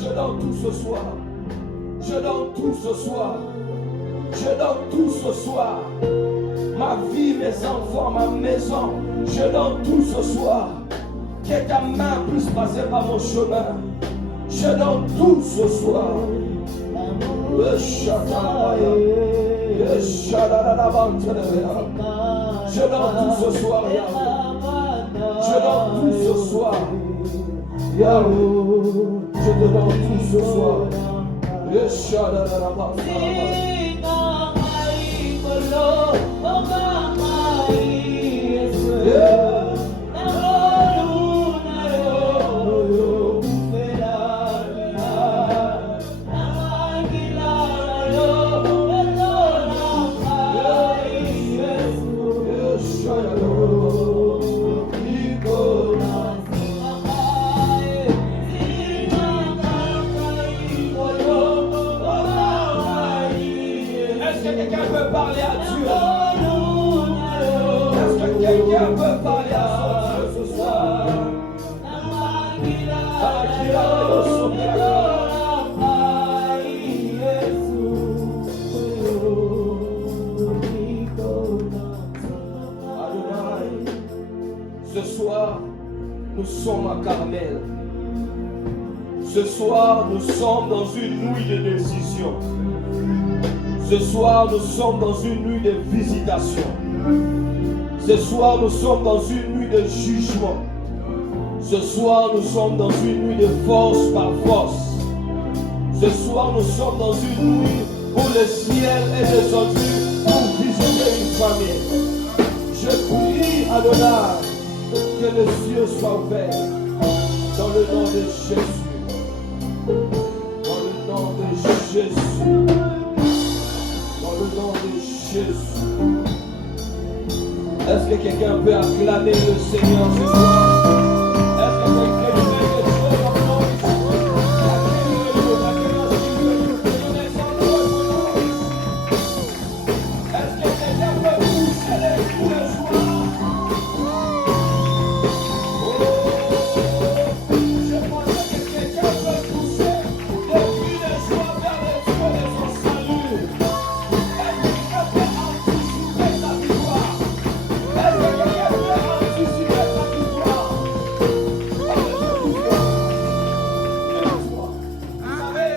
je donne tout ce soir. Je donne tout ce soir. Je donne tout ce soir. Ma vie, mes enfants, ma maison, je donne tout ce soir. Que ta main puisse passer par mon chemin. Je donne tout ce soir. Je donne tout ce soir, Yahweh. Je donne tout ce soir. Yahweh, je te donne tout ce soir. Quelqu'un peut parler à son Dieu ce soir. Ce soir, nous sommes à Carmel. Ce soir, nous sommes dans une nuit de décision. Ce soir, nous sommes dans une nuit de visitation. Ce soir, nous sommes dans une nuit de jugement. Ce soir, nous sommes dans une nuit de force par force. Ce soir, nous sommes dans une nuit où le ciel est descendu pour visiter une famille. Je prie, Adonai, que les cieux soient ouverts dans le nom de Jésus. Dans le nom de Jésus. Dans le nom de Jésus. Est-ce que quelqu'un peut acclamer le Seigneur ce soir? Est-ce que quelqu'un peut dire que Dieu est en nous? Est-ce que quelqu'un peut pousser les coups de joie? Je pensais que quelqu'un peut pousser les cris de joie vers les cieux de son salut. Est-ce que quelqu'un peut anticiper sa victoire? Est-ce que quelqu'un peut anticiper sa victoire? Vous savez,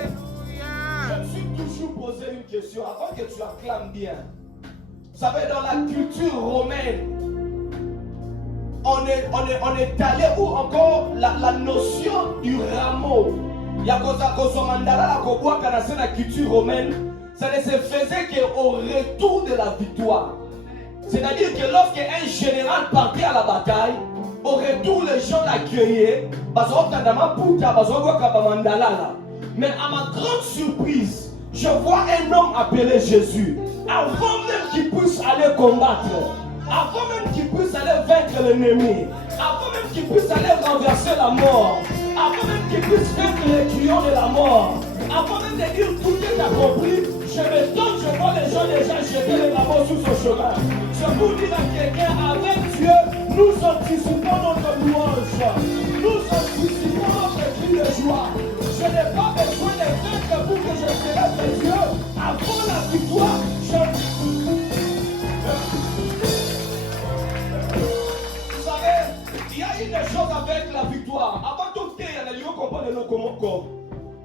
je me suis toujours posé une question avant que tu acclames bien. Vous savez, dans la culture romaine, on est allé où encore la notion du rameau. Il y a la culture romaine, ça ne se faisait qu'au retour de la victoire. C'est-à-dire que lorsqu'un général partait à la bataille, au retour les gens l'accueillaient. Mais à ma grande surprise, je vois un homme appelé Jésus. Avant même qu'il puisse aller combattre, avant même qu'il puisse aller vaincre l'ennemi, avant même qu'il puisse aller renverser la mort, avant même qu'il puisse vaincre les clients de la mort, avant même de dire tout est accompli, je me tourne, je vois les gens déjà jeter les rameaux sur son chemin. Je vous dis à quelqu'un, avec Dieu, nous anticipons notre louange, nous anticipons notre cri de joie. Je n'ai pas besoin de vaincre pour que je célèbre Dieu. Avant la victoire, Vous savez, il y a une chose avec la victoire. Avant tout, il y a des lieux qu'on parle de nos corps.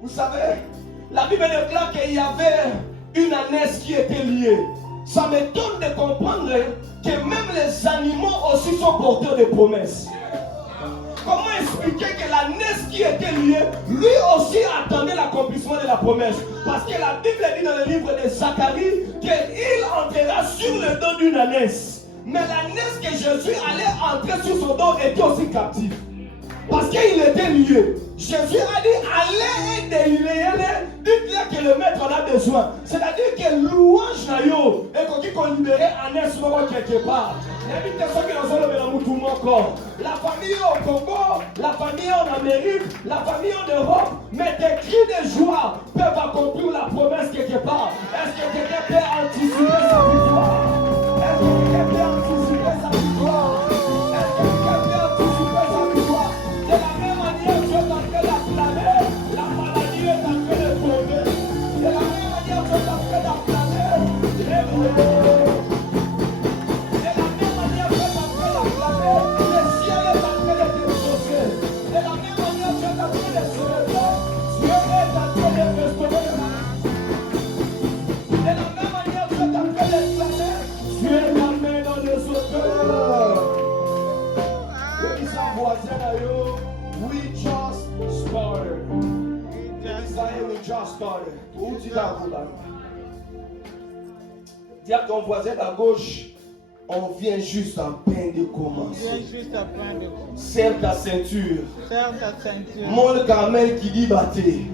Vous savez, la Bible déclare qu'il y avait une ânesse qui était liée. Ça m'étonne de comprendre que même les animaux aussi sont porteurs de promesses. Comment expliquer que l'ânesse qui était liée, lui aussi attendait l'accomplissement de la promesse? Parce que la Bible dit dans le livre de Zacharie qu'il entrera sur le dos d'une ânesse. Mais l'ânesse que Jésus allait entrer sur son dos était aussi captive. Parce qu'il était lié. Jésus a dit, allez et déliez-les, dites-leur que le maître en a besoin. C'est-à-dire que louange na yo, et qu'on libère ânesse quelque part. La famille au Congo, la famille en Amérique, la famille en Europe, mais des cris de joie peuvent accomplir la promesse quelque part. Est-ce que quelqu'un peut anticiper sa victoire? Est-ce que quelqu'un peut anticiper sa victoire? Est-ce que quelqu'un peut anticiper sa victoire? De la même manière, Dieu est en train d'acclamer, la maladie started. Dis à ton voisin à gauche, on vient juste à peine de commencer. Serre ta ceinture. Mon Carmel qui dit bâté.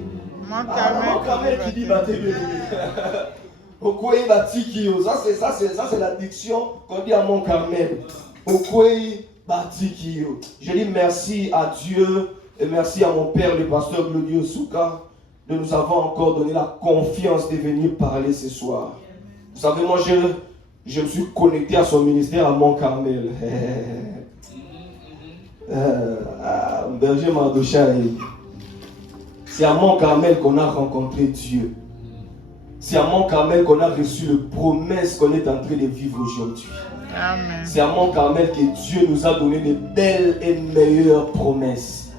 Mon Carmel qui dit bâté. Okoye Batikio. Ça c'est la diction qu'on dit à mon Carmel. Okoye Batikio. Je dis merci à Dieu et merci à mon père, le pasteur Claudio Souka, de nous avoir encore donné la confiance de venir parler ce soir. Vous savez, moi je me suis connecté à son ministère à Mont-Carmel. Berger Mardocha, c'est à Mont-Carmel qu'on a rencontré Dieu. C'est à Mont-Carmel qu'on a reçu la promesse qu'on est en train de vivre aujourd'hui. Amen. C'est à Mont-Carmel que Dieu nous a donné de belles et meilleures promesses.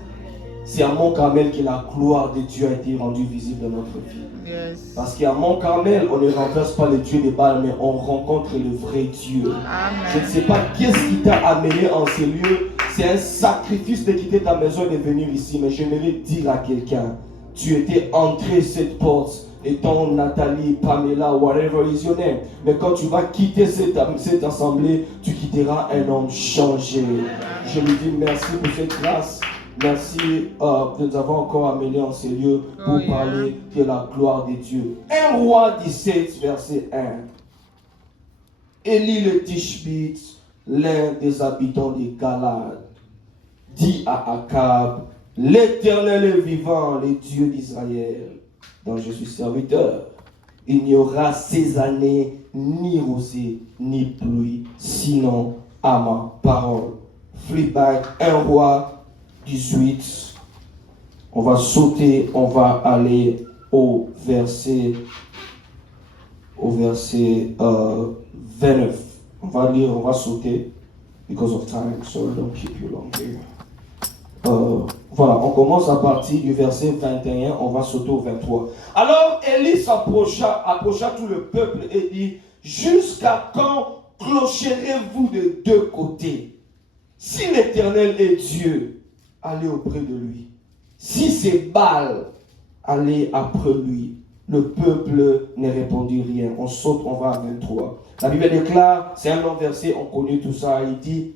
C'est à Mont-Carmel que la gloire de Dieu a été rendue visible dans notre vie. Yes. Parce qu'à Mont-Carmel, on ne renverse pas le Dieu des Baals, mais on rencontre le vrai Dieu. Amen. Je ne sais pas qu'est-ce qui t'a amené en ces lieux. C'est un sacrifice de quitter ta maison et de venir ici. Mais j'aimerais dire à quelqu'un, tu étais entré cette porte, étant Nathalie, Pamela, whatever is your name. Mais quand tu vas quitter cette assemblée, tu quitteras un homme changé. Je lui dis merci pour cette grâce. Merci de nous avoir encore amenés en ces lieux pour parler de la gloire de Dieu. 1 Roi 17, verset 1. Élie le Tishbite, l'un des habitants de Galad, dit à Akab, l'Éternel est vivant, le Dieu d'Israël, dont je suis serviteur. Il n'y aura ces années ni rosée ni pluie, sinon à ma parole. Flipback, 1 Roi 18. On va sauter, on va aller au verset 29. On va lire, on va sauter because of time, so I don't keep you long here. Voilà, on commence à partir du verset 21, on va sauter au 23. Alors Élie approcha tout le peuple et dit, jusqu'à quand clocherez-vous de deux côtés? Si l'Éternel est Dieu, allez auprès de lui. Si c'est Baal, allez après lui. Le peuple ne répondit rien. On saute, on va à 23. La Bible déclare, c'est un long verset, on connaît tout ça. Il dit,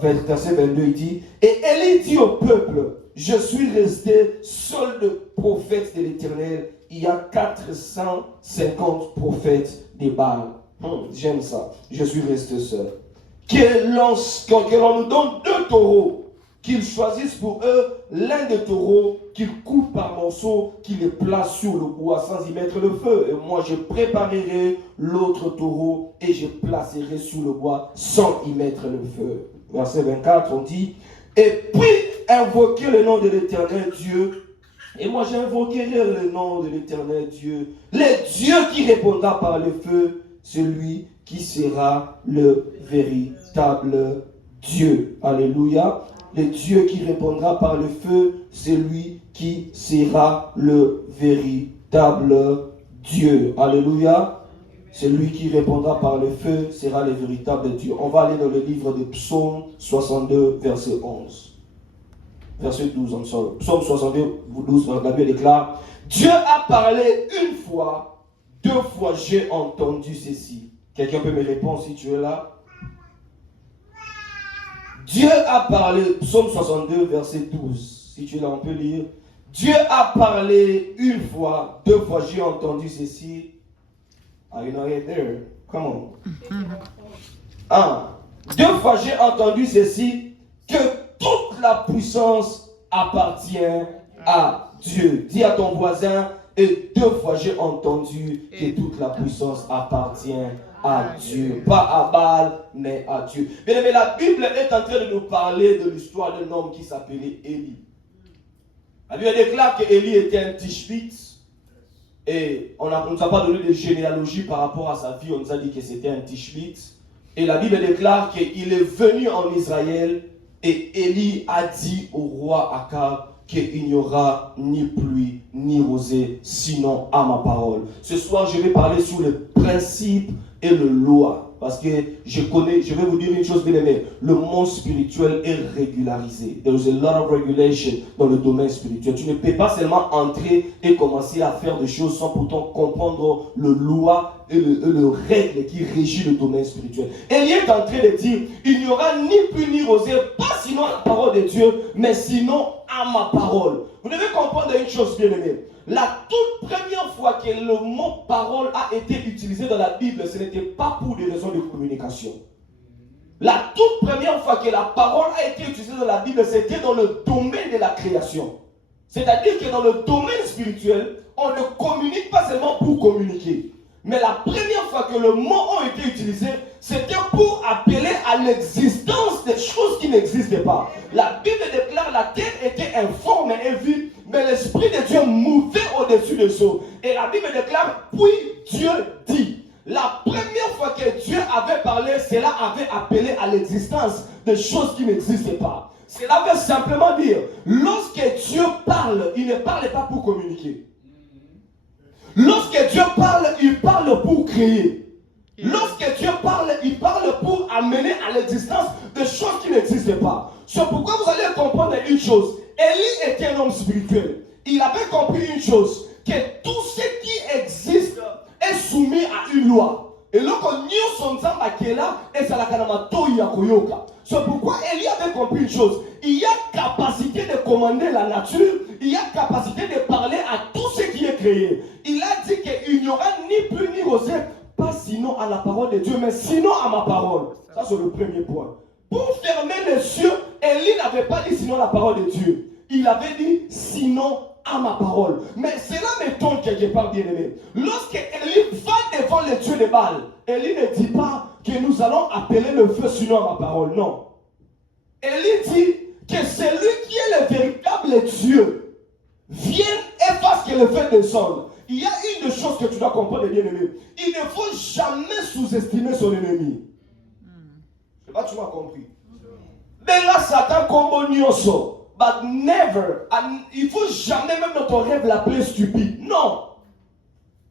verset 22, il dit, et Élie dit au peuple, je suis resté seul de prophète de l'Éternel. Il y a 450 prophètes de Baal. J'aime ça. Je suis resté seul. Que l'on nous donne 2 taureaux. Qu'ils choisissent pour eux l'un des taureaux, qu'ils coupent par morceaux, qu'ils les placent sur le bois sans y mettre le feu. Et moi, je préparerai l'autre taureau et je placerai sur le bois sans y mettre le feu. Verset 24, on dit, et puis invoquez le nom de l'Éternel Dieu. Et moi, j'invoquerai le nom de l'Éternel Dieu. Le Dieu qui répondra par le feu, celui qui sera le véritable Dieu. Alléluia. Le Dieu qui répondra par le feu, c'est lui qui sera le véritable Dieu. Alléluia. C'est lui qui répondra par le feu, sera le véritable Dieu. On va aller dans le livre de Psaume 62, verset 11. Verset 12, on sort. Psaume 62, 12, la Bible déclare, Dieu a parlé une fois, 2 fois j'ai entendu ceci. Quelqu'un peut me répondre si tu es là? Dieu a parlé, Psaume 62, verset 12. Si tu l'as, on peut lire. Dieu a parlé une fois, 2 fois, j'ai entendu ceci. Are you not yet there? Come on. 2 fois, j'ai entendu ceci, que toute la puissance appartient à Dieu. Dis à ton voisin, et 2 fois, j'ai entendu que toute la puissance appartient à Dieu. Pas à Baal, mais à Dieu. Bien aimé, la Bible est en train de nous parler de l'histoire d'un homme qui s'appelait Élie. La Bible déclare qu'Élie était un Tishbite. Et on ne nous a pas donné de généalogie par rapport à sa vie. On nous a dit que c'était un Tishbite. Et la Bible déclare qu'il est venu en Israël. Et Élie a dit au roi Akab qu'il n'y aura ni pluie ni rosée, sinon à ma parole. Ce soir, je vais parler sur le principe et le loi. Parce que je vais vous dire une chose bien aimée. Le monde spirituel est régularisé. There is a lot of regulation dans le domaine spirituel. Tu ne peux pas seulement entrer et commencer à faire des choses sans pourtant comprendre le loi et le règle qui régit le domaine spirituel. Élie est en train de dire, il n'y aura ni pluie ni rosée, pas sinon la parole de Dieu, mais sinon à ma parole. Vous devez comprendre une chose bien aimée. La toute première fois que le mot parole a été utilisé dans la Bible, ce n'était pas pour des raisons de communication. La toute première fois que la parole a été utilisée dans la Bible, c'était dans le domaine de la création. C'est-à-dire que dans le domaine spirituel, on ne communique pas seulement pour communiquer. Mais la première fois que le mot a été utilisé, c'était pour appeler à l'existence des choses qui n'existaient pas. La Bible déclare la terre était informe et vide, mais l'Esprit de Dieu mouvait au-dessus des eaux. Et la Bible déclare, puis Dieu dit. La première fois que Dieu avait parlé, cela avait appelé à l'existence des choses qui n'existaient pas. Cela veut simplement dire, lorsque Dieu parle, il ne parle pas pour communiquer. Lorsque Dieu parle, il parle pour créer. Lorsque Dieu parle, il parle pour amener à l'existence des choses qui n'existaient pas. C'est pourquoi vous allez comprendre une chose. Élie était un homme spirituel. Il avait compris une chose, que tout ce qui existe est soumis à une loi. Et c'est pourquoi Élie avait compris une chose. Il y a capacité de commander la nature. Il y a capacité de parler à tout ce qui est créé. Il a dit qu'il n'y aura ni pluie ni rosée, pas sinon à la parole de Dieu, mais sinon à ma parole. Ça c'est le premier point. Pour fermer les cieux, Élie n'avait pas dit sinon la parole de Dieu. Il avait dit sinon à ma parole. Mais cela m'étonne quelque part, bien aimé. Lorsque Élie va devant les dieux de Baal, Élie ne dit pas que nous allons appeler le feu sinon à ma parole. Non. Élie dit que celui qui est le véritable Dieu vienne et fasse que le feu descende. Il y a une des choses que tu dois comprendre, bien aimé. Il ne faut jamais sous-estimer son ennemi. Je sais pas, tu m'as compris. Mais là, Satan combo nyoso. But never, il ne faut jamais même dans ton rêve l'appeler stupide. Non.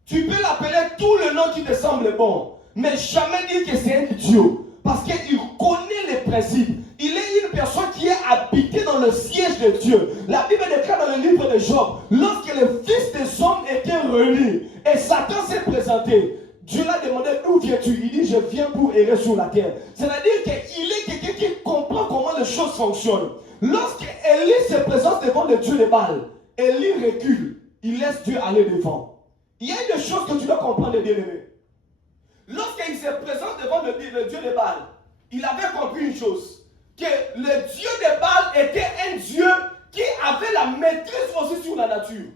Tu peux l'appeler tout le nom qui te semble bon, mais jamais dire que c'est un idiot. Parce qu'il connaît les principes. Il est une personne qui est habitée dans le siège de Dieu. La Bible déclare dans le livre de Job, lorsque les fils des hommes étaient réunis et Satan s'est présenté, Dieu l'a demandé, d'où viens-tu? Il dit, je viens pour errer sur la terre. C'est-à-dire qu'il est quelqu'un qui comprend comment les choses fonctionnent. Lorsque Élie se présente devant le Dieu de Baal, Élie recule. Il laisse Dieu aller devant. Il y a des choses que tu dois comprendre, bien aimé. Lorsqu'il se présente devant le Dieu de Baal, il avait compris une chose. Que le Dieu de Baal était un Dieu qui avait la maîtrise aussi sur la nature.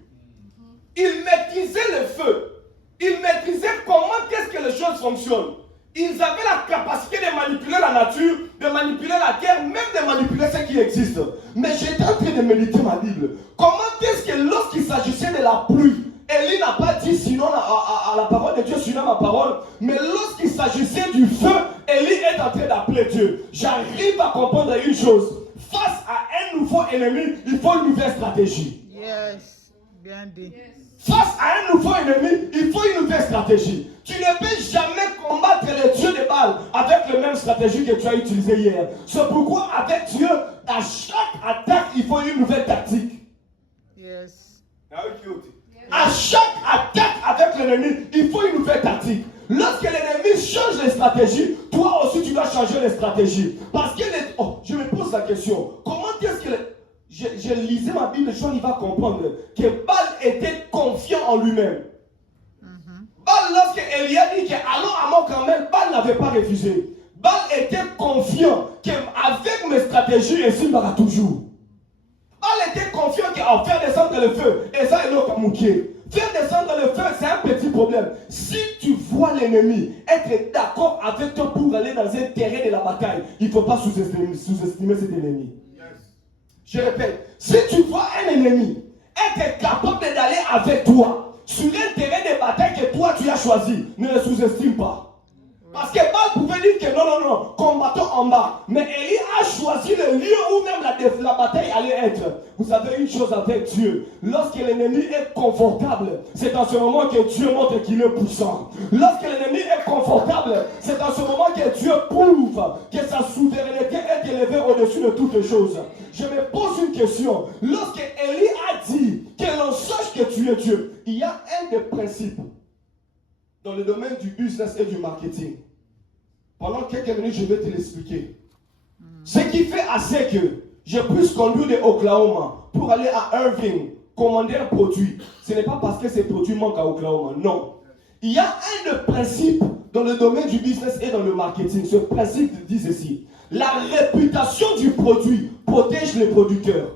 Il maîtrisait le feu. Il maîtrisait comment est-ce que les choses fonctionnent. Ils avaient la capacité de manipuler la nature, de manipuler la terre, même de manipuler ce qui existe. Mais j'étais en train de méditer ma Bible. Comment est-ce que lorsqu'il s'agissait de la pluie, Élie n'a pas dit sinon à la parole de Dieu, sinon ma parole. Mais lorsqu'il s'agissait du feu, Élie est en train d'appeler Dieu. J'arrive à comprendre une chose. Face à un nouveau ennemi, il faut une nouvelle stratégie. Yes, bien dit. Face à un nouveau ennemi, il faut une nouvelle stratégie. Tu ne peux jamais combattre les dieux de Baal avec la même stratégie que tu as utilisée hier. C'est pourquoi avec Dieu, à chaque attaque, il faut une nouvelle tactique. Yes. À chaque attaque avec l'ennemi, il faut une nouvelle tactique. Lorsque l'ennemi change les stratégies, toi aussi tu dois changer les stratégies. Parce que je me pose la question, comment est-ce que je lisais ma Bible, il va comprendre que Baal était confiant en lui-même. Baal, lorsque Élie a dit que allons à mon Carmel, Baal n'avait pas refusé. Baal était confiant qu'avec mes stratégies, il s'y va toujours. Baal était confiant qu'en faire descendre le feu, et ça est l'autre mouquet. Faire descendre le feu, c'est un petit problème. Si tu vois l'ennemi être d'accord avec toi pour aller dans un terrain de la bataille, il ne faut pas sous-estimer cet ennemi. Je répète, si tu vois un ennemi être capable d'aller avec toi sur un terrain de bataille que toi tu as choisi, ne le sous-estime pas. Parce que Baal pouvait dire que non, combattons en bas. Mais Élie a choisi le lieu où même la bataille allait être. Vous savez une chose avec Dieu. Lorsque l'ennemi est confortable, c'est dans ce moment que Dieu montre qu'il est puissant. Lorsque l'ennemi est confortable, c'est dans ce moment que Dieu prouve que sa souveraineté est élevée au-dessus de toutes choses. Je me pose une question. Lorsque Élie a dit que l'on sache que tu es Dieu, il y a un des principes dans le domaine du business et du marketing. Pendant quelques minutes, je vais te l'expliquer. Ce qui fait assez que je puisse conduire de Oklahoma pour aller à Irving, commander un produit. Ce n'est pas parce que ces produits manquent à Oklahoma, non. Il y a un des principes dans le domaine du business et dans le marketing. Ce principe dit ceci. La réputation du produit protège le producteur.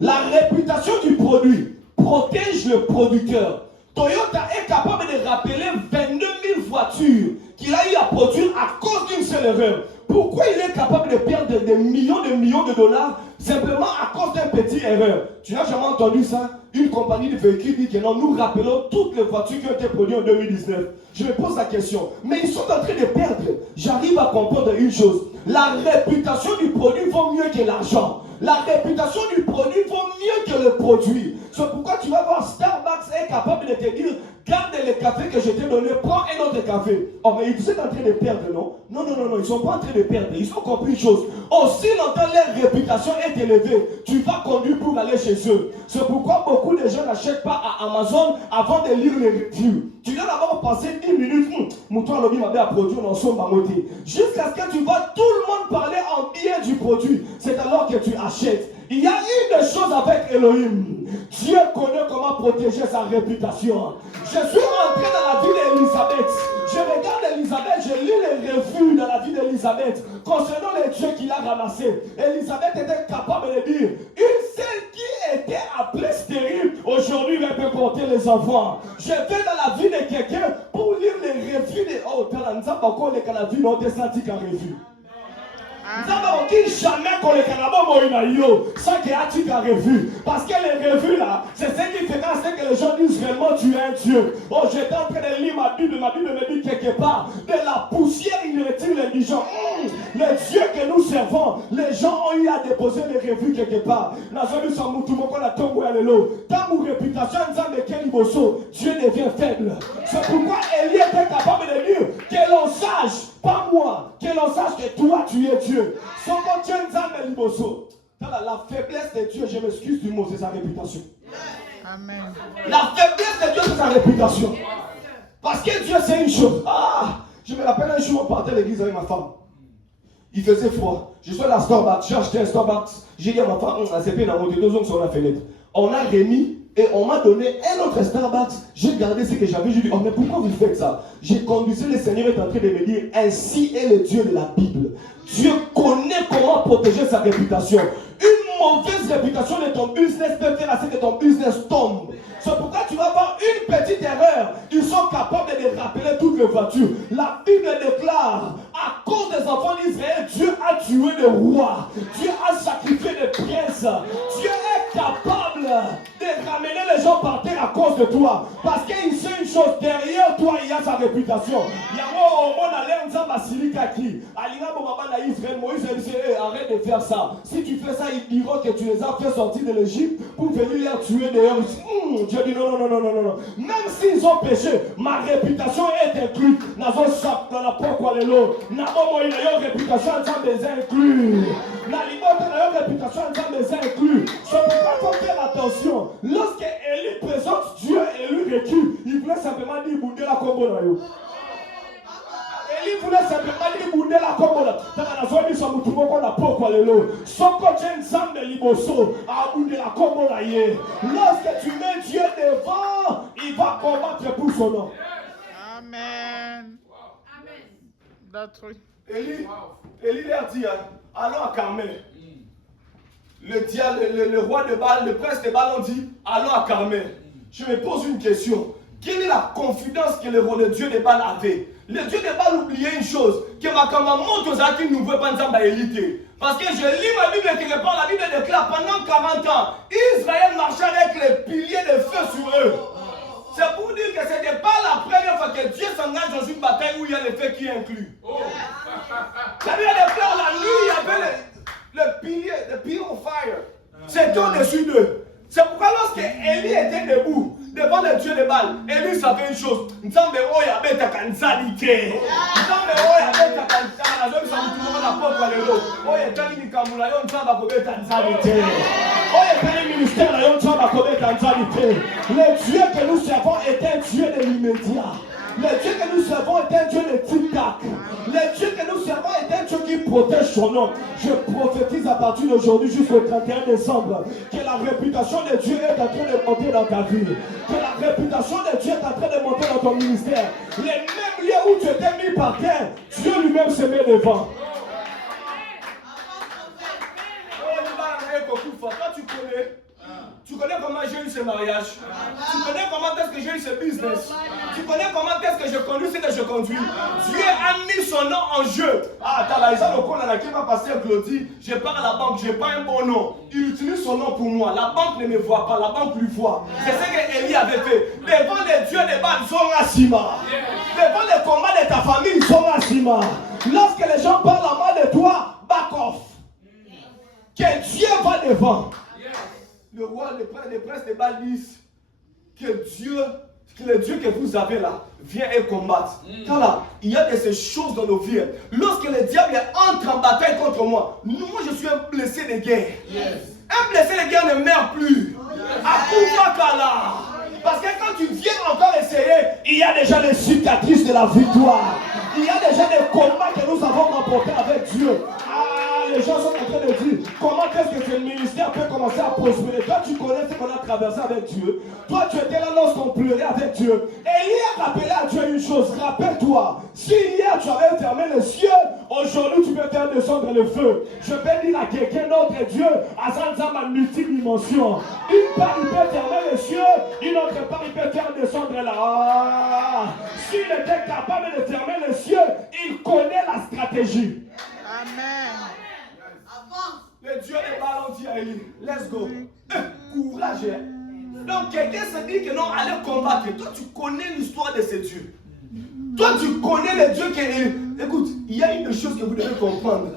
La réputation du produit protège le producteur. Toyota est capable de rappeler 22 000 voitures qu'il a eu à produire à cause d'une seule erreur. Pourquoi il est capable de perdre des millions de dollars simplement à cause d'une petite erreur? Tu n'as jamais entendu ça? Une compagnie de véhicules dit que non, nous rappelons toutes les voitures qui ont été produites en 2019. Je me pose la question, mais ils sont en train de perdre. J'arrive à comprendre une chose. La réputation du produit vaut mieux que l'argent. La réputation du produit vaut mieux que le produit. C'est pourquoi tu vas voir Starbucks est capable de te dire garde le café que je t'ai donné, prends un autre café. Oh, mais ils sont en train de perdre, non? Non, ils ne sont pas en train de perdre. Ils ont compris une chose. Aussi longtemps leur réputation est élevée, tu vas conduire pour aller chez eux. C'est pourquoi beaucoup de gens n'achètent pas à Amazon avant de lire les reviews. Tu dois d'abord passer 10 minutes. Mouton lobby m'a bien produit dans son bamoté. Jusqu'à ce que tu vois tout le monde parler en bien du produit. C'est alors que tu achètes. Il y a une des choses avec Elohim. Dieu connaît comment protéger sa réputation. Je suis rentré dans la vie d'Élisabeth. Je regarde Élisabeth, je lis les revues dans la vie d'Élisabeth concernant les dieux qu'il a ramassés. Élisabeth était capable de dire une seule qui était appelée stérile, aujourd'hui elle peut porter les enfants. Je vais dans la vie de quelqu'un pour lire les revues de. Oh, dans la Nzabako, les Canadiens n'ont été sentis qu'en revue. Jamais qu'on les Canadiens sans qu'il y ait un revue. Parce que les revues là, c'est ce qui fait que les gens disent vraiment tu es un Dieu. Oh, j'étais en train de lire ma Bible me dit quelque part, de la poussière il retire les gens. Les dieux que nous servons, les gens ont eu à déposer les revues quelque part. Dans mon réputation, Dieu devient faible. C'est pourquoi Élie était capable de dire que l'on sache, pas moi, que l'on sache que toi tu es Dieu. La faiblesse de Dieu, je m'excuse du mot, c'est sa réputation. Amen. La faiblesse de Dieu, c'est sa réputation. Parce que Dieu, c'est une chose. Je me rappelle un jour, on partait à l'église avec ma femme. Il faisait froid. Je suis à la Starbucks, j'ai acheté un Starbucks. J'ai dit à ma femme, c'est bien, on a 2 ans sur la fenêtre. On a remis et on m'a donné un autre Starbucks. J'ai gardé ce que j'avais. J'ai dit, mais pourquoi vous faites ça? J'ai conduit, le Seigneur est en train de me dire, ainsi est le Dieu de la Bible. Dieu connaît comment protéger sa réputation. Une mauvaise réputation de ton business peut faire assez que ton business tombe. C'est pourquoi tu vas avoir une petite erreur. Ils sont capables de rappeler toutes les voitures. La Bible déclare, à cause des enfants d'Israël, Dieu a tué des rois. Dieu a sacrifié des princes. Dieu est capable de ramener les gens par terre à cause de toi. Parce qu'il sait une chose, derrière toi, il y a sa réputation. Moïse a dit, arrête de faire ça. Si tu fais ça, ils diront que tu les as fait sortir de l'Égypte pour venir les tuer dehors. Dieu dit non. Même s'ils ont péché, ma réputation est inclue. Nazo sap dans la porte de l'eau. Nabo il a une réputation en des inclus. La liberté a une réputation en des inclus. C'est pourquoi il faut faire attention. Lorsque Élie présente Dieu et lui recule, il voulait simplement dire bouder la combo na yo. Élie voulait simplement dire bouder la combo na. Dans la zone de son mouton qu'on a porte de l'eau. Son côté ensemble de liboso a bouder la combo na ye. Lorsque tu mets Dieu devant, il va combattre pour son nom. Amen. That's right. Élie a dit, allons à Carmel. Le roi de Baal, le prince de Baal ont dit, allons à Carmel. Je me pose une question. Quelle est la confidence que le Dieu de Baal avait? Le Dieu de Baal oubliait une chose, que ma maman qui ne veut pas nous éliter. Parce que je lis ma Bible quelque part, la Bible déclare pendant 40 ans, Israël marchait avec les piliers de feu sur eux. C'est pour dire que ce n'était pas la première fois que Dieu s'engage dans une bataille bataille où il y a le feu qui est inclus. La Bible déclare la nuit, il y avait le pilier, le pile of fire. C'était au-dessus d'eux. C'est pourquoi lorsque Élie était debout devant le Dieu de Baal, Élie savait une chose. Nzambe oya beta kanzalite. Nzambe oya beta kanzalite. Nzambe sa mutumo na pokwa lelo. Oya tani nikamula yo nzambe akobeta nzalite. Oya tani ministère na yo nzambe akobeta nzalite. Le Dieu que nous servons est un Dieu de l'immédiat. Le Dieu que nous servons est un Dieu de tic-tac. Le Dieu que nous servons est un Dieu qui protège son nom. Je prophétise à partir d'aujourd'hui jusqu'au 31 décembre que la réputation de Dieu est en train de monter dans ta vie. Que la réputation de Dieu est en train de monter dans ton ministère. Les mêmes lieux où tu étais mis par terre, Dieu lui-même se met devant. Toi, tu connais comment j'ai eu ce mariage. Tu connais comment est-ce que j'ai eu ce business. Tu connais comment est-ce que je conduis ce que je conduis. Dieu a mis son nom en jeu. Ah, t'as la raison, le con là qui va passer à Claudie. Je pars à la banque, je n'ai pas un bon nom. Il utilise son nom pour moi. La banque ne me voit pas, la banque lui voit. C'est ce que Élie avait fait. Devant les dieux des Baal, ils sont Rassima. Devant les combats de ta famille, ils sont Rassima. Lorsque les gens parlent à mal de toi, back off. Que Dieu va devant. Le roi, les princes de Baal disent que le Dieu que vous avez là vient et combattre. Car là, il y a de ces choses dans nos vies. Lorsque le diable entre en bataille contre moi, moi je suis un blessé de guerre. Un blessé de guerre ne meurt plus. Parce que quand tu viens encore essayer, il y a déjà les cicatrices de la victoire. Il y a déjà des combats que nous avons remportés avec Dieu. Les gens sont en train de dire comment est-ce que ce ministère peut commencer à prospérer. Toi, tu connais ce qu'on a traversé avec Dieu. Toi, tu étais là lorsqu'on pleurait avec Dieu. Et hier, rappelé à Dieu une chose. Rappelle-toi, si hier tu avais fermé les cieux, aujourd'hui tu peux faire descendre le feu. Je peux dire à quelqu'un d'autre, Dieu, à Zanzam en multidimension. Une part, il peut fermer les cieux, une autre part, il peut faire descendre là. Ah, s'il était capable de fermer les cieux, il connaît la stratégie. Amen. Le Dieu est balancier à Élie. Let's go. Courage. Donc quelqu'un se dit que non, allez combattre. Toi, tu connais l'histoire de ce Dieu. Toi, tu connais le Dieu qui est. Écoute, il y a une chose que vous devez comprendre.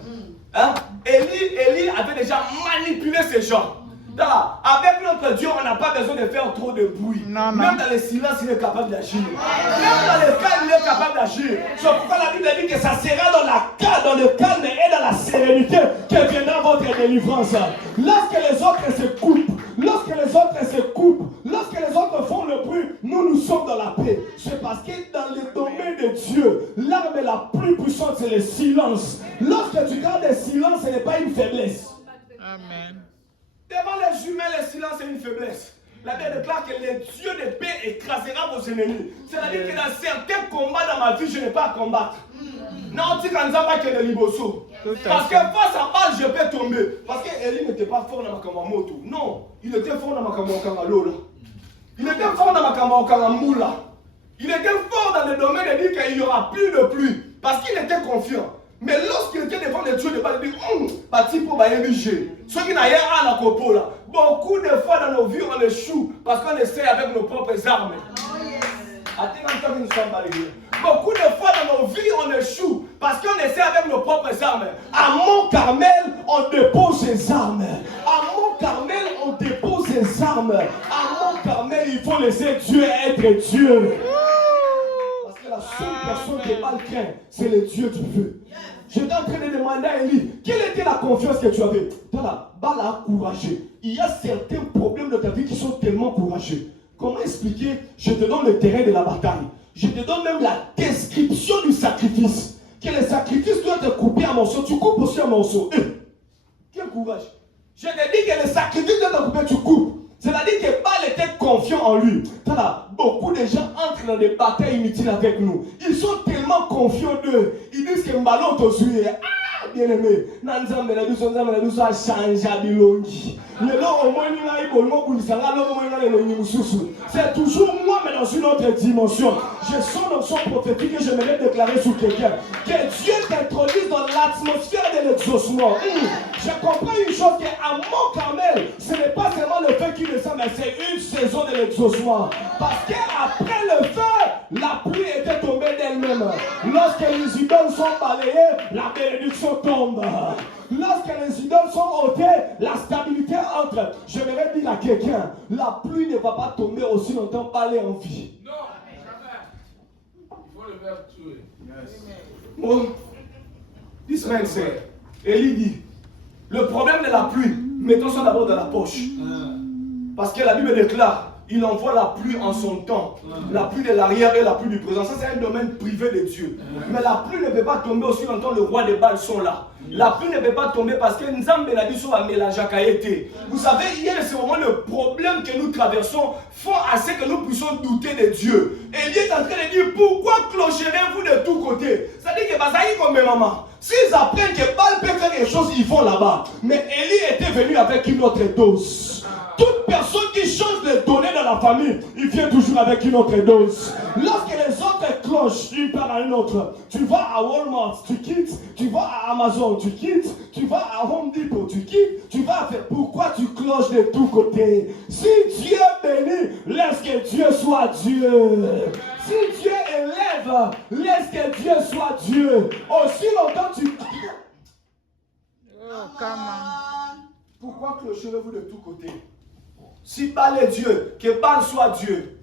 Hein? Élie avait déjà manipulé ces gens. Là, avec notre Dieu, on n'a pas besoin de faire trop de bruit. Non. Même dans le silence, il est capable d'agir. Même dans le calme, il est capable d'agir. C'est pourquoi la Bible dit que ça sera dans le calme et dans la sérénité que viendra votre délivrance. Lorsque les autres se coupent, lorsque les autres font le bruit, nous sommes dans la paix. C'est parce que dans le domaine de Dieu, l'arme la plus puissante, c'est le silence. Lorsque tu gardes le silence, ce n'est pas une faiblesse. Amen. Devant les humains, le silence est une faiblesse. La Bible déclare que le Dieu de paix écrasera vos ennemis. C'est-à-dire que dans certains combats dans ma vie, je n'ai pas à combattre. Non, tu ne pas que le liboso. Parce que face à balle, je peux tomber. Parce qu'Élie n'était pas fort dans ma kamamoto. Non, il était fort dans ma kamamokanalola. Il était fort dans ma kamamokanamula. Il était fort dans le domaine de dire qu'il n'y aura plus de pluie. Parce qu'il était confiant. Mais lorsqu'il était devant les dieux de Baal, il dit parti pour Baïbige. Ceux qui n'ont rien à la copo là. Beaucoup de fois dans nos vies, on échoue parce qu'on essaie avec nos propres armes. Beaucoup de fois dans nos vies, on échoue parce qu'on essaie avec nos propres armes. À Mont-Carmel, on dépose ses armes. À Mont-Carmel, on dépose ses armes. À Mont-Carmel, il faut laisser Dieu être Dieu. Parce que la seule personne que Baal craint, c'est le Dieu du feu. J'étais en train de demander à Élie, quelle était la confiance que tu avais? Baal a encouragé. Il y a certains problèmes de ta vie qui sont tellement courageux. Comment expliquer? Je te donne le terrain de la bataille. Je te donne même la description du sacrifice. Que le sacrifice doit être coupé en morceaux. Tu coupes aussi en morceaux. Quel courage. Je te dis que le sacrifice doit être coupé, tu coupes. C'est-à-dire que Baal était confiant en lui. Beaucoup de gens entrent dans des batailles inutiles avec nous. Ils sont tellement confiants d'eux. Ils disent que Mbalo Tosuye. Ah, bien aimé. Nanzam Meladus a changé de longi. C'est toujours moi, mais dans une autre dimension. Je sens l'onction prophétique que j'aimerais déclarer sur quelqu'un. Que Dieu t'introduise dans l'atmosphère de l'exaucement. Je comprends une chose, qu'à Mont-Carmel, ce n'est pas seulement le feu qui descend, mais c'est une saison de l'exaucement. Parce qu'après le feu, la pluie était tombée d'elle-même. Lorsque les idoles sont balayées, la bénédiction tombe. Lorsque les idoles sont ôtées, la stabilité entre. Je vais dire à quelqu'un, la pluie ne va pas tomber aussi longtemps parler en vie. Non, jamais. Il faut le faire tuer. Bon, this man said, Élie dit, le problème de la pluie, mettons ça d'abord dans la poche. Parce que la Bible déclare, il envoie la pluie en son temps. La pluie de l'arrière et la pluie du présent. Ça, c'est un domaine privé de Dieu. Mais la pluie ne peut pas tomber aussi longtemps le roi des Bals sont là. La pluie ne peut pas tomber parce que Nzambe n'a dit sur la mélange à Kaïté. Vous savez, hier, c'est vraiment le problème que nous traversons font assez que nous puissions douter de Dieu. Et Dieu est en train de dire, pourquoi clocherez-vous de tous côtés? C'est-à-dire que Bazaï comme maman. S'ils apprennent que Baal peut faire quelque chose, ils vont là-bas. Mais Élie était venu avec une autre dose. Toute personne qui change de données dans la famille, il vient toujours avec une autre dose. Lorsque les autres clochent une par à une autre, tu vas à Walmart, tu quittes, tu vas à Amazon, tu quittes, tu vas à Home Depot, tu quittes, tu vas faire. Pourquoi tu cloches de tous côtés? Si Dieu bénit, laisse que Dieu soit Dieu. Si Dieu élève, laisse que Dieu soit Dieu. Aussi longtemps tu... Oh, come on. Pourquoi clocherez-vous de tous côtés? Si Baal est Dieu, que Baal soit Dieu.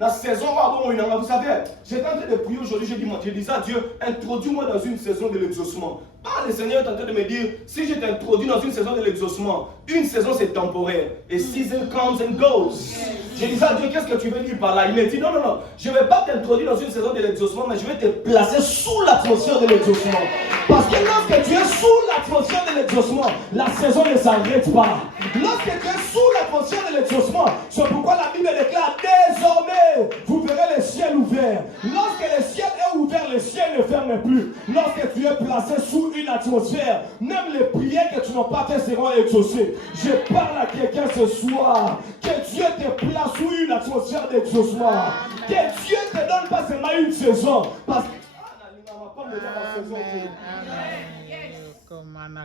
La saison va bon, vous savez, j'étais en train de prier aujourd'hui, j'ai dit à Dieu, introduis-moi dans une saison de l'exaucement. Le Seigneur est en train de me dire, si je t'introduis dans une saison de l'exaucement, une saison c'est temporaire. Et season comes and goes. J'ai dit à Dieu, qu'est-ce que tu veux dire par là? Il m'a dit, non, je ne vais pas t'introduire dans une saison de l'exaucement, mais je vais te placer sous l'atmosphère de l'exaucement. Parce que lorsque tu es sous l'atmosphère de l'exaucement, la saison ne s'arrête pas. Lorsque tu es sous l'atmosphère de l'exaucement, c'est pourquoi la Bible déclare, désormais, vous verrez le ciel ouvert. Lorsque le ciel est ouvert, le ciel ne ferme plus. Lorsque tu es placé sous une atmosphère, même les prières que tu n'as pas faites seront exaucées. Je parle à quelqu'un ce soir, que Dieu te place sous une atmosphère d'exaucement. Que Dieu ne te donne pas seulement une saison. Parce que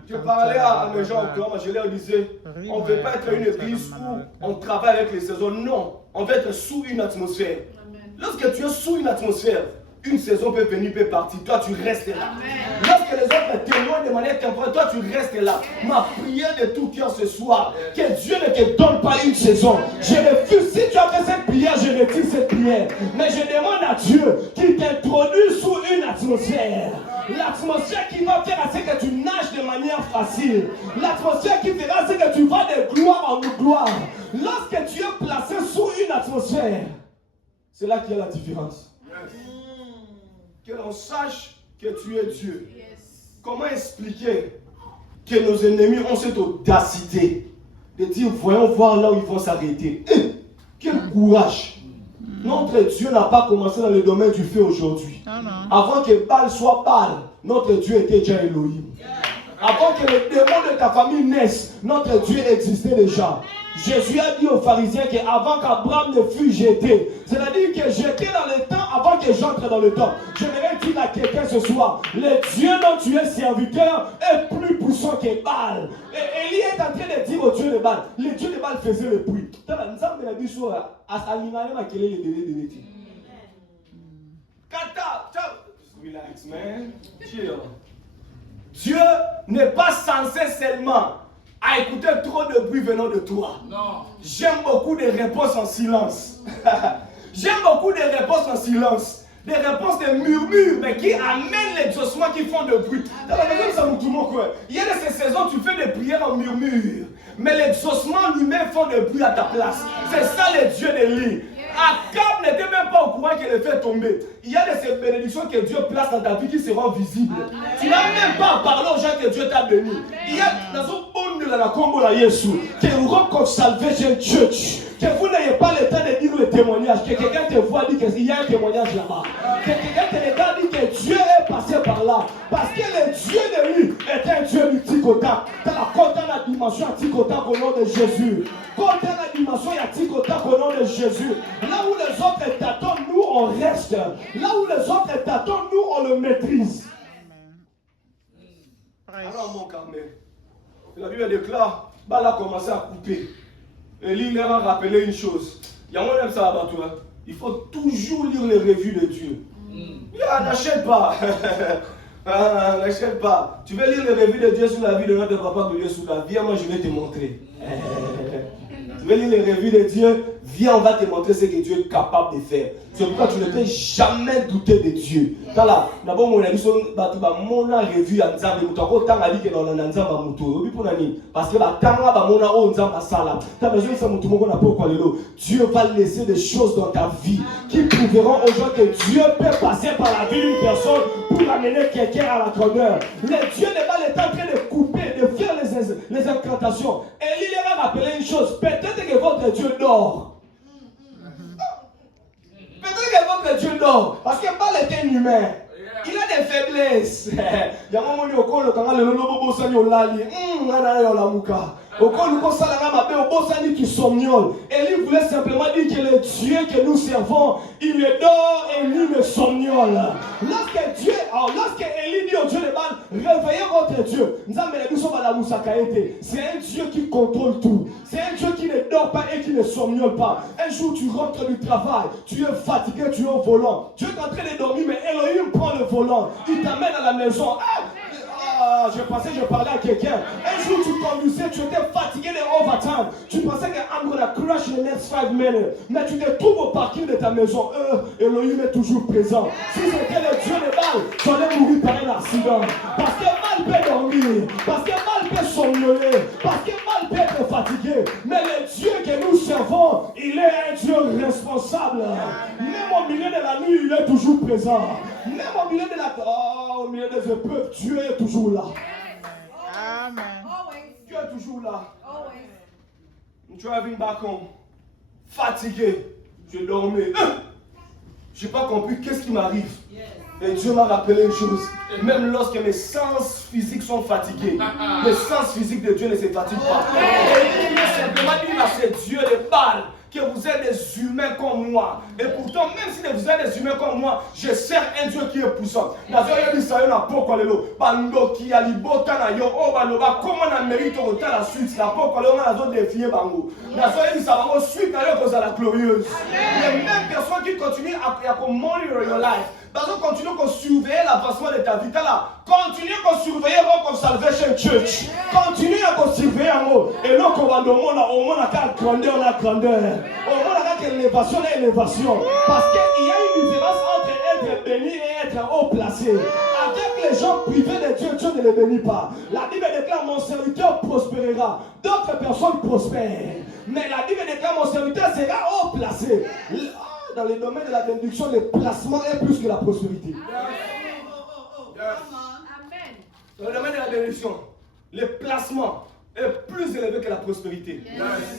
je parlais à mes gens au club, je leur disais, on ne veut pas être une église où on travaille avec les saisons. Non, on veut être sous une atmosphère. Lorsque tu es sous une atmosphère, une saison peut venir, peut partir. Toi, tu restes là. Lorsque les autres témoignent de manière temporaire, toi, tu restes là. Ma prière de tout cœur ce soir, que Dieu ne te donne pas une saison. Je refuse. Si tu as fait cette prière, je refuse cette prière. Mais je demande à Dieu qu'il t'introduise sous une atmosphère. L'atmosphère qui va faire à ce que tu nages de manière facile. L'atmosphère qui fera à ce que tu vas de gloire en gloire. Lorsque tu es placé sous une atmosphère, c'est là qu'il y a la différence. Que l'on sache que tu es Dieu. Comment expliquer que nos ennemis ont cette audacité de dire voyons voir là où ils vont s'arrêter? Quel courage! Notre Dieu n'a pas commencé dans le domaine du feu aujourd'hui. Avant que Baal soit Baal, notre Dieu était déjà Elohim. Avant que les démons de ta famille naissent, notre Dieu existait déjà. Jésus a dit aux pharisiens qu'avant qu'Abraham ne fût jeté, c'est-à-dire que j'étais dans le temps avant que j'entre dans le temps. Je vais dire à quelqu'un ce soir, le Dieu dont tu es serviteur est plus puissant que Baal. Et Élie est en train de dire au Dieu de Baal, le Dieu de Baal faisait le bruit. Relax, man. Chill. Dieu n'est pas censé seulement à écouter trop de bruit venant de toi. Non. J'aime beaucoup des réponses en silence. J'aime beaucoup des réponses en silence. Des réponses de murmures, mais qui amènent l'exaucement, qui font de bruit. Il y a de ces saisons, tu fais des prières en murmure. Mais l'exaucement lui-même font de bruit à ta place. C'est ça le Dieu d'Élie. Akab n'était même pas au courant qu'il le fait tomber. Il y a de ces bénédictions que Dieu place dans ta vie qui seront visibles. Amen. Tu n'as même pas à parler aux gens que Dieu t'a béni. Amen. Il y a dans un bon de la combo là, Jésus, que Rock of Salvation Church, que vous n'ayez pas le temps de dire le témoignage, que quelqu'un te voit dire qu'il y a un témoignage là-bas. Que quelqu'un te regarde dire que Dieu est passé par là. Parce que le Dieu de lui est un Dieu multicotac. Dans la dimension anticotac au nom de Jésus. Quand dans la dimension anticotac au nom de Jésus. Là où les autres tâtonnent, nous on reste. Là où les autres tâtonnent, nous on le maîtrise. Alors mon Carmel, la Bible déclare, Baal a commencé à couper. Élie leur a rappelé une chose. Il y a un même ça à toi. Il faut toujours lire les revues de Dieu. N'achète pas. N'achète pas. Tu veux lire les revues de Dieu sur la vie de notre papa de Dieu sous la vie, moi je vais te montrer. Tu veux lire les revues de Dieu, viens, on va te montrer ce que Dieu est capable de faire. C'est pourquoi tu ne peux jamais douter de Dieu. D'abord, mon ami, mon revue à Nzambe, autant à dire que dans la Nzamba Moutou. Parce que la Tanga, mon a Nzamba Salam. Tu as besoin de ça, Dieu va laisser des choses dans ta vie qui prouveront aux gens que Dieu peut passer par la vie d'une personne pour amener quelqu'un à la grandeur. Dieu n'est pas le temps en train de couper, de faire les incantations. Et il leur a rappelé une chose, peut-être que votre Dieu dort. Peut-être que votre Dieu dort, parce que pas est un humain. Il a des faiblesses. Il y a un moment où Élie voulait simplement dire que le Dieu que nous servons, il est dort et lui ne somnole. Lorsque Élie dit au Dieu de Baal, réveillez votre Dieu. C'est un Dieu qui contrôle tout. C'est un Dieu qui ne dort pas et qui ne somnole pas. Un jour tu rentres du travail, tu es fatigué, tu es au volant. Tu es en train de dormir, mais Elohim prend le volant. Il t'amène à la maison. Je pensais que je parlais à quelqu'un. Un jour tu conduisais, tu étais fatigué de overtime. Tu pensais que I'm gonna crash in the next 5 minutes. Mais tu te trouves au parking de ta maison. Elohim est toujours présent. Si c'était le Dieu de Baal, tu allais mourir par un accident. Parce que Baal peut dormir. Parce que Baal peut somnoler. Parce que Baal peut être fatigué. Mais le Dieu que nous servons, il est un Dieu responsable. Même au milieu de la nuit, il est toujours présent. Même au milieu au milieu des épreuves, Dieu est toujours là. Amen. Dieu est toujours là. Driving back home, fatigué, je dormais. Je n'ai pas compris qu'est-ce qui m'arrive. Et Dieu m'a rappelé une chose. Même lorsque mes sens physiques sont fatigués, les sens physiques de Dieu ne se fatiguent pas. Et il m'a simplement dit à ce Dieu de Baal que vous êtes des humains comme moi. Et pourtant, même si vous êtes des humains comme moi, je sers un Dieu qui est puissant. Comment on a mérité autant la suite? La porte on a défié Bango. Suite à la glorieuse. Les mêmes personnes qui continuent à monitor your life. Parce qu'on continue à surveiller l'avancement de ta vie. Continue à surveiller comme Salvation Church. Continue à surveiller en haut. Et là, on va demander, on a grandeur, on a grandeur. On a élévation et élévation. Parce qu'il y a une différence entre être béni et être haut placé. Avec les gens privés de Dieu, Dieu ne les bénit pas. La Bible déclare, mon serviteur prospérera. D'autres personnes prospèrent. Mais la Bible déclare, mon serviteur sera haut placé. Dans le domaine de la bénédiction, le placement est plus que la prospérité. Dans le domaine de la bénédiction, le placement est plus élevé que la prospérité.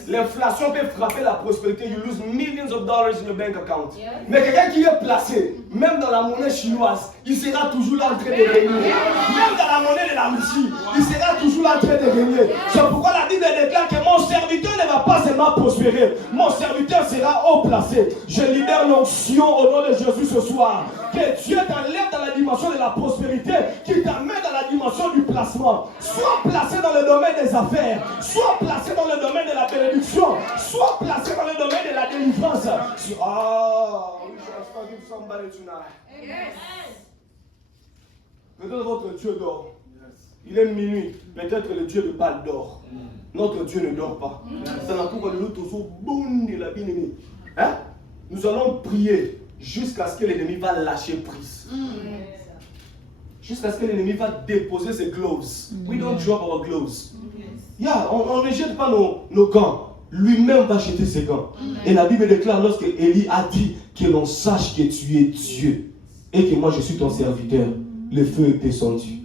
L'inflation peut frapper la prospérité. You lose millions of dollars in your bank account. Mais quelqu'un qui est placé, même dans la monnaie chinoise, il sera toujours là en train de régner. Même dans la monnaie de la Russie, il sera toujours là en train de régner. C'est pourquoi la Bible déclare que mon serviteur ne va pas seulement prospérer. Mon serviteur sera haut placé. Je libère l'onction au nom de Jésus ce soir. Que Dieu t'enlève dans la dimension de la prospérité, qu'il t'amène dans la dimension du placement. Sois placé dans le domaine des affaires, sois placé dans le domaine de la bénédiction, sois placé dans le domaine de la délivrance. We shall start with somebody tonight. Peut-être votre Dieu dort. Il est minuit. Peut-être le Dieu de Baal dort. Notre Dieu ne dort pas. C'est la pourquoi nous tous la bien-aimée. Nous allons prier jusqu'à ce que l'ennemi va lâcher prise. Jusqu'à ce que l'ennemi va déposer ses gloves. We don't drop our gloves. On ne jette pas nos gants. Lui-même va jeter ses gants. Et la Bible déclare lorsque Élie a dit que l'on sache que tu es Dieu et que moi je suis ton serviteur, le feu est descendu.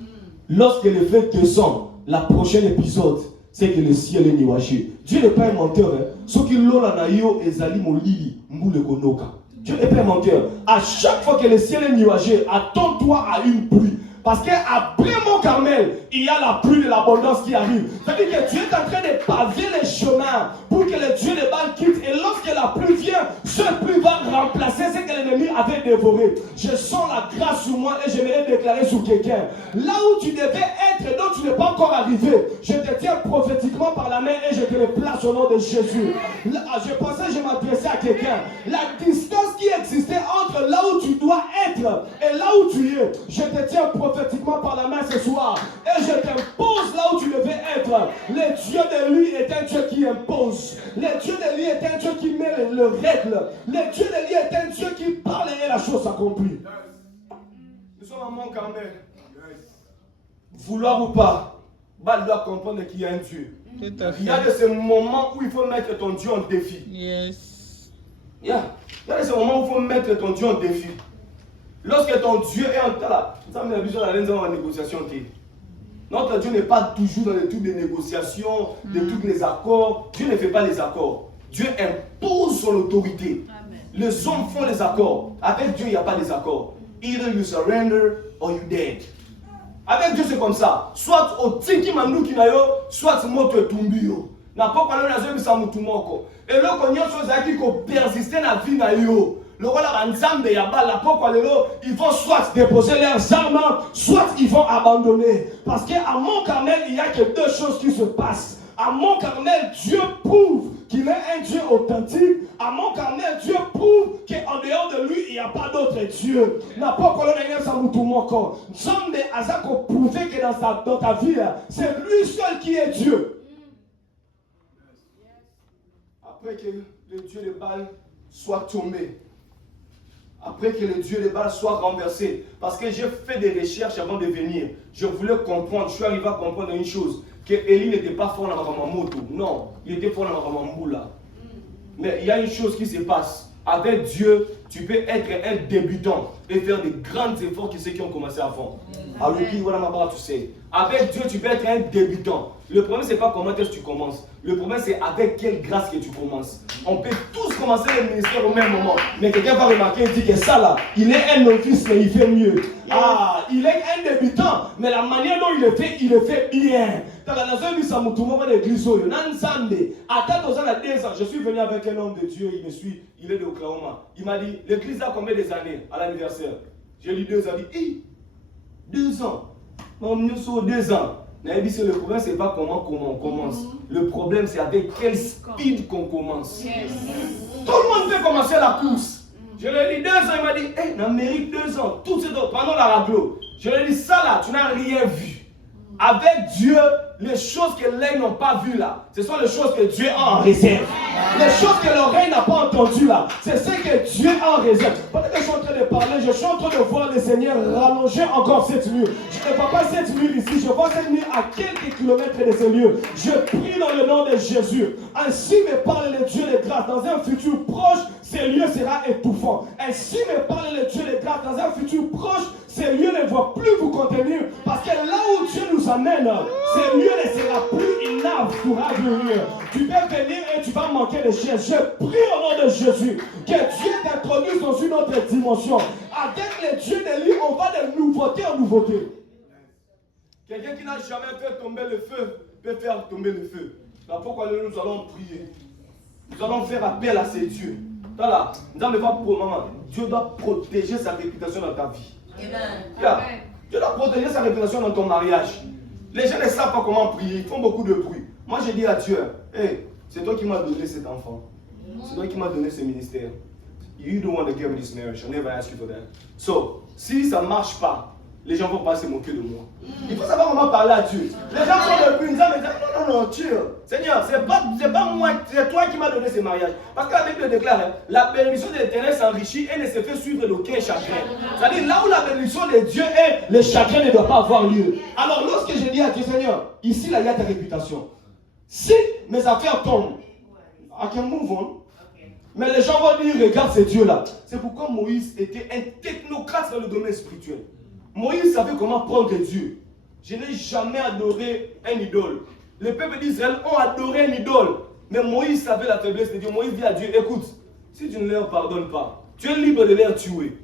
Lorsque le feu descend, la prochaine épisode, c'est que le ciel est nuageux. Dieu n'est pas un menteur. Ce qui l'on a eu est Zali Molili, Moule Gonoka. Dieu n'est pas un menteur. À chaque fois que le ciel est nuageux, attends-toi à une pluie. Parce qu'après mon Carmel, il y a la pluie de l'abondance qui arrive. C'est-à-dire que Dieu est en train de paver les chemins pour que le Dieu de Baal quitte. Et lorsque la pluie vient, cette pluie va remplacer ce que l'ennemi avait dévoré. Je sens la grâce sur moi et j'aimerais déclarer sur quelqu'un. Là où tu devais être, dont tu n'es pas encore arrivé, je te tiens prophétiquement par la main et je te le place au nom de Jésus. Là, je pensais que je m'adressais à quelqu'un. La distance qui existait entre là où tu dois être être. Et là où tu es, je te tiens prophétiquement par la main ce soir. Et je t'impose là où tu devais être. Le Dieu de lui est un Dieu qui impose. Le Dieu de lui est un Dieu qui met le règle. Le Dieu de lui est un Dieu qui parle et la chose s'accomplit. Nous sommes en manque quand même. Vouloir ou pas, Baal doit comprendre qu'il y a un Dieu. Il y a de ces moments où il faut mettre ton Dieu en défi. Yes. Il y a de ces moments où il faut mettre ton Dieu en défi. Lorsque ton Dieu est en là, ça me besoin d'aller dans la négociation. Notre Dieu n'est pas toujours dans les trucs de négociation, de tous les accords. Dieu ne fait pas les accords. Dieu impose son autorité. Amen. Les hommes font les accords. Avec Dieu, il n'y a pas les accords. Either you surrender or you dead. Avec Dieu, c'est comme ça. Soit au tiki manu kinayo, soit moto tumbio. Na pas parler na zemi samutumoko. Et là qu'on y a chose qui persister na vie na yo. Le roi la nzambe ya bala pourquoi ils vont soit déposer leurs armes, soit ils vont abandonner. Parce qu'à mon carnel, il y a que deux choses qui se passent. À mon carnel, Dieu prouve qu'il est un Dieu authentique. À mon carnel, Dieu prouve qu'en dehors de lui, il n'y a pas d'autre Dieu. N'a pas Nzambe azako prouver que dans ta vie, c'est lui seul qui est Dieu. Après que le Dieu de Baal soit tombé, après que le Dieu de Baal soit renversé, parce que j'ai fait des recherches avant de venir, je voulais comprendre, je suis arrivé à comprendre une chose, que Élie n'était pas fort dans la Ramamoto, non, il était fort dans la Ramamboula. Mais il y a une chose qui se passe, avec Dieu, tu peux être un débutant et faire des grands efforts que ceux qui ont commencé avant. Avec Dieu, tu peux être un débutant. Le problème, ce n'est pas comment est-ce que tu commences. Le problème, c'est avec quelle grâce que tu commences. On peut tous commencer le ministère au même moment. Mais quelqu'un va remarquer et dire que ça là, il est un novice, mais il fait mieux. Ah, il est un débutant, mais la manière dont il le fait bien. Je suis venu avec un homme de Dieu, il me suit, il est de Oklahoma. Il m'a dit, l'église a combien des années à l'anniversaire? J'ai dit 2 ans. Il dit, 2 ans. Non, nous sommes 2 ans. Le problème, c'est pas comment on commence. Le problème, c'est avec quel speed qu'on commence. Tout le monde peut commencer la course. Je lui ai dit 2 ans, il m'a dit, hey, en Amérique 2 ans, tout c'est pendant la radio. Je lui ai dit, ça là, tu n'as rien vu. Avec Dieu, les choses que l'œil n'a pas vues là, ce sont les choses que Dieu a en réserve. Les choses que l'oreille n'a pas entendues là, c'est ce que Dieu a en réserve. Pendant que je suis en train de parler, je suis en train de voir le Seigneur rallonger encore cette mur. Je ne vois pas cette mur ici, je vois cette mur à quelques kilomètres de ce lieu. Je prie dans le nom de Jésus. Ainsi me parle le Dieu de grâce. Dans un futur proche, ce lieu sera étouffant. Ainsi me parle le Dieu de grâce. Dans un futur proche, ces lieux ne vont plus vous contenir. Parce que là où Dieu nous amène, ces lieux ne sera plus inapte pour venir. Tu peux venir et tu vas manquer de chair. Je prie au nom de Jésus que Dieu t'introduise dans une autre dimension. Avec les dieux de lui, on va de nouveauté en nouveauté. Quelqu'un qui n'a jamais fait tomber le feu peut faire tomber le feu. Là pourquoi nous allons prier. Nous allons faire appel à ces dieux. Là, Dieu doit protéger sa réputation dans ta vie. Amen. Dieu doit protéger sa réputation dans ton mariage. Les gens ne savent pas comment prier, ils font beaucoup de bruit. Moi j'ai dit à Dieu, hey, c'est toi qui m'as donné cet enfant. C'est toi qui m'as donné ce ministère. You don't want to give me this marriage. I never asked you for that. So, si ça ne marche pas, les gens vont pas se moquer de moi. Il faut savoir comment parler à Dieu. Les gens font le bruit, ils disent non, Dieu. Seigneur, c'est pas moi, c'est toi qui m'as donné ce mariage. Parce que la Bible déclare, la bénédiction de l'Éternel s'enrichit et ne se fait suivre d'aucun chagrin. C'est-à-dire, là où la bénédiction de Dieu est, le chagrin ne doit pas avoir lieu. Alors, lorsque je dis à Dieu, Seigneur, ici, là, il y a ta réputation. Si mes affaires tombent, I can move on. Mais les gens vont dire, regarde ce Dieu-là. C'est pourquoi Moïse était un technocrate dans le domaine spirituel. Moïse savait comment prendre Dieu. Je n'ai jamais adoré un idole. Le peuple d'Israël ont adoré un idole. Mais Moïse savait la faiblesse de Dieu. Moïse dit à Dieu, écoute, si tu ne leur pardonnes pas, tu es libre de les tuer.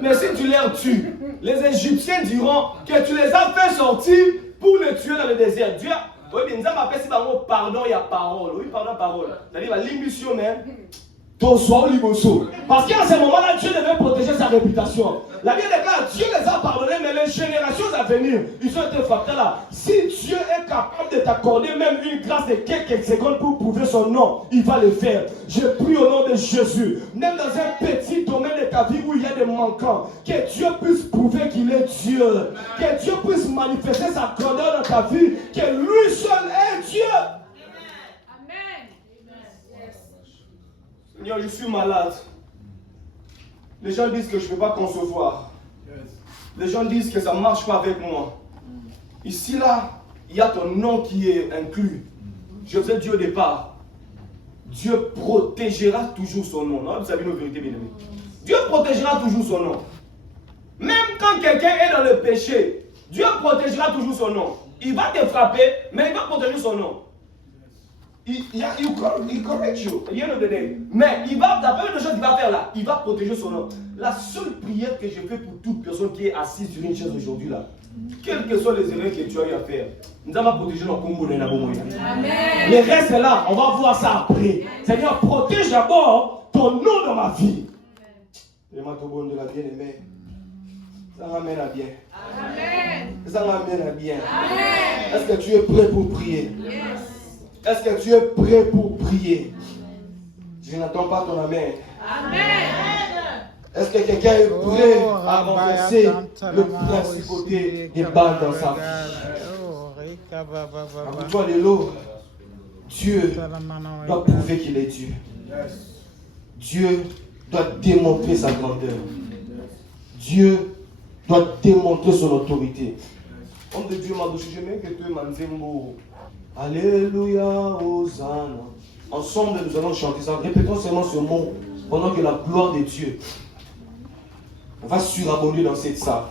Mais si tu les tues, les Égyptiens diront que tu les as fait sortir pour les tuer dans le désert. Dieu, oui, nous avons appelé ça pardon, il y a parole. Oui, pardon, parole. C'est-à-dire, l'émission même. Parce qu'à ce moment-là, Dieu devait protéger sa réputation. La Bible déclare, Dieu les a pardonnés, mais les générations à venir, ils ont été frappés là. Si Dieu est capable de t'accorder même une grâce de quelques secondes pour prouver son nom, il va le faire. Je prie au nom de Jésus, même dans un petit domaine de ta vie où il y a des manquants, que Dieu puisse prouver qu'il est Dieu. Que Dieu puisse manifester sa grandeur dans ta vie, que lui seul est Dieu. Seigneur, je suis malade. Les gens disent que je ne peux pas concevoir. Les gens disent que ça ne marche pas avec moi. Ici, là, il y a ton nom qui est inclus. Je vous ai dit au départ, Dieu protégera toujours son nom. Non, vous savez nos vérités, bien aimés. Dieu protégera toujours son nom. Même quand quelqu'un est dans le péché, Dieu protégera toujours son nom. Il va te frapper, mais il va protéger son nom. Il correct you, at the end of the day. Mais il va, la première chose qu'il va faire là, il va protéger son nom. La seule prière que je fais pour toute personne qui est assise sur une chaise aujourd'hui là, quelles que soient les erreurs que tu as eu à faire, nous allons protéger notre Congo. Amen. Le reste est là, on va voir ça après. Seigneur, protège d'abord ton nom dans ma vie. Le matobon de la bien-aimée, ça ramène à bien. Amen. Ça ramène à bien. Amen. Est-ce que tu es prêt pour prier? Yes. Est-ce que tu es prêt pour prier? Je n'attends pas ton amen. Amen. Est-ce que quelqu'un est prêt à renverser le principauté des balles dans sa vie? À toi de l'eau, Dieu doit prouver qu'il est Dieu. Dieu doit démontrer sa grandeur. Dieu doit démontrer son autorité. Homme de Dieu m'a douché, j'aimais que tu m'enzembo. Alléluia, Hosanna. Ensemble, nous allons chanter ça. Répétons seulement ce mot pendant que la gloire de Dieu va surabonder dans cette salle.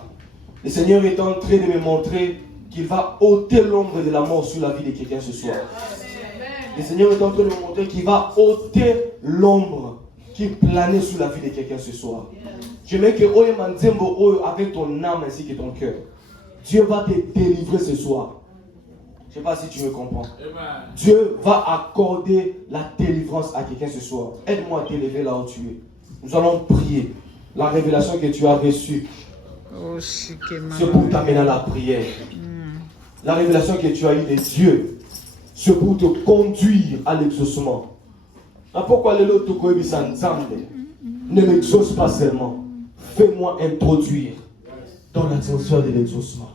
Le Seigneur est en train de me montrer qu'il va ôter l'ombre de la mort sur la vie de quelqu'un ce soir. Le Seigneur est en train de me montrer qu'il va ôter l'ombre qui planait sur la vie de quelqu'un ce soir. Je mets que Oye Manzembo Oye avec ton âme ainsi que ton cœur. Dieu va te délivrer ce soir. Je ne sais pas si tu me comprends. Amen. Dieu va accorder la délivrance à quelqu'un ce soir. Aide-moi à t'élever là où tu es. Nous allons prier. La révélation que tu as reçue, c'est pour t'amener à la prière. La révélation que tu as eue de Dieu, c'est pour te conduire à l'exaucement. Pourquoi les autres ne m'exauce pas seulement. Fais-moi introduire dans l'atmosphère de l'exaucement.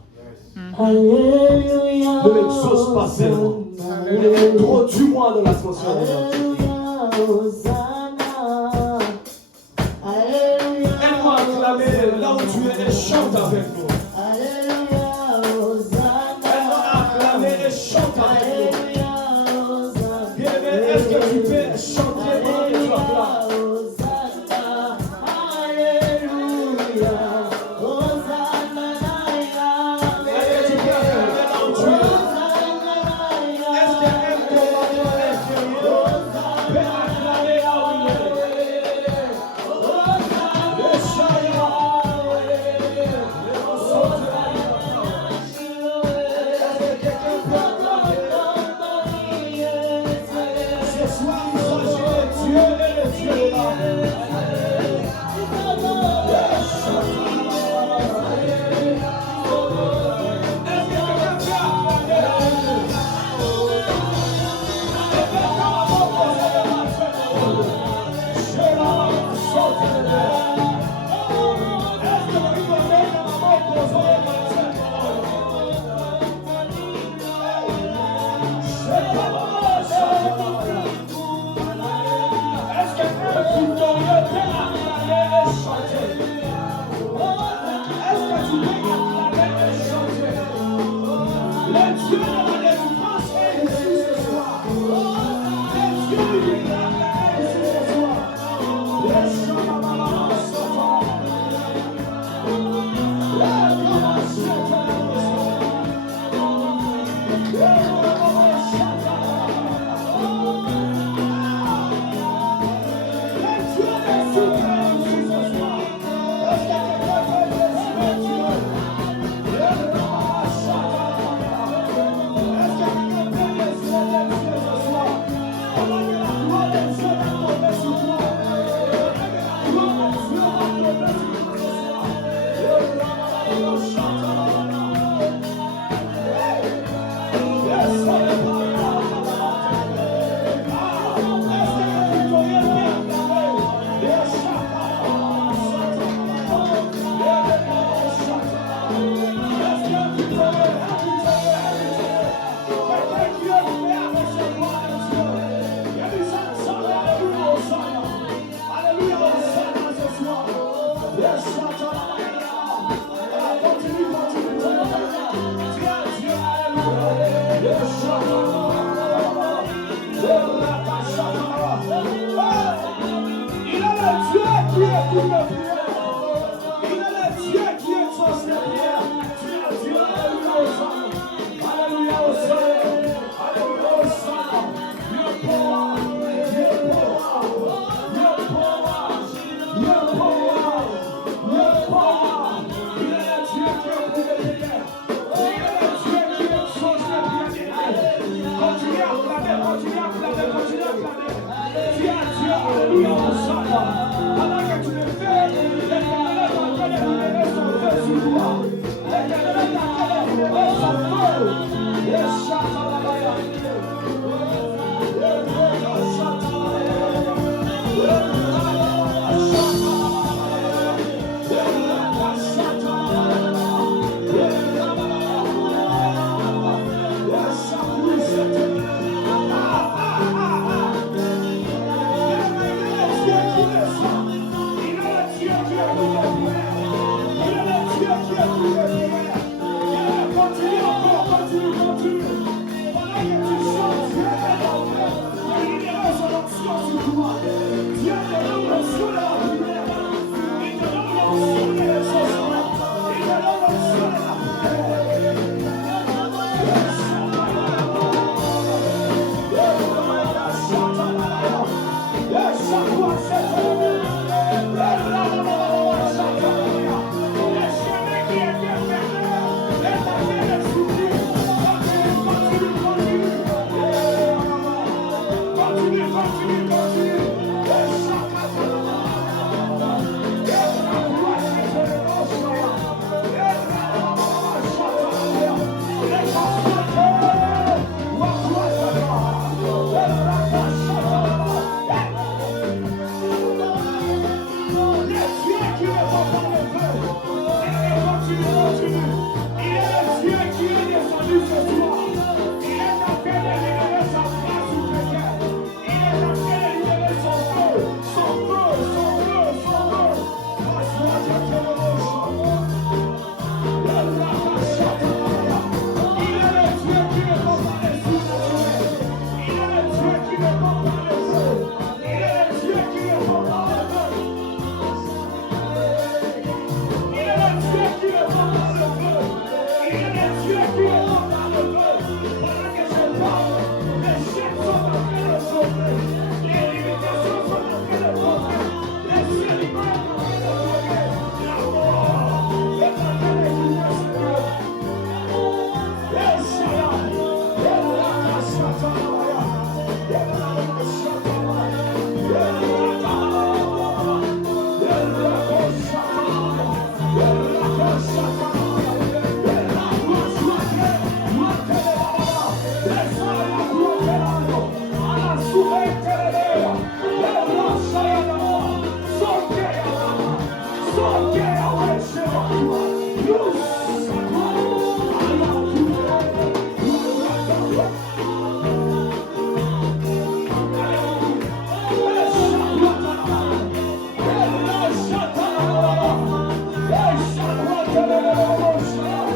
Alléluia. Ne m'exauce pas seulement. Introduis-moi dans l'atmosphère de l'exaucement. Aide-moi à acclamer là où tu es et chante avec nous. Aide-moi à acclamer et chante avec nous. Bien-aimé, est-ce que tu peux chanter pendant que tu acclames? Dieu est tout le